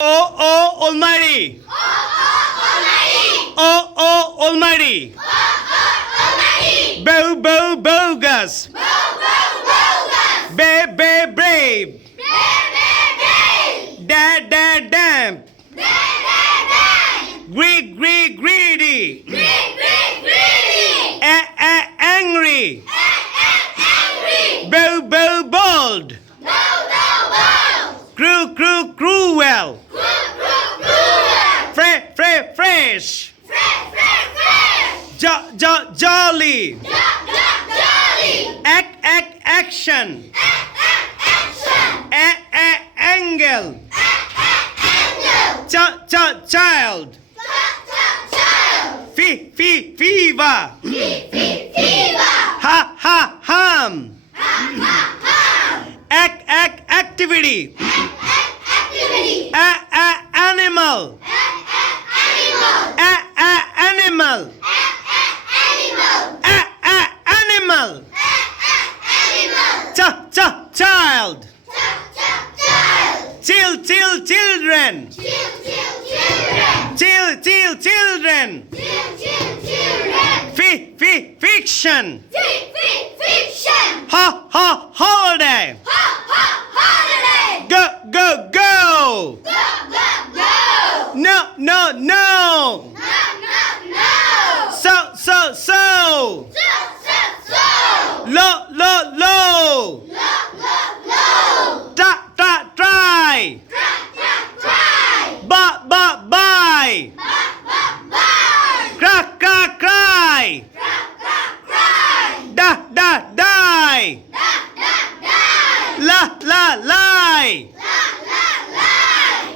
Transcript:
Oh, oh, Almighty! Oh, oh, Almighty! Bo, bo, bogus! Be, be, brave! Da, da, damp! Greed, greed, greedy! Angry! Bo, bo, bold! Cruel, cruel, cruel! Fresh! Jolly! Action! Angle! Child! Fever! Harm! Activity! Animal! Animal! Animal! Child! Children! Children! Fiction! Holiday! Go! No!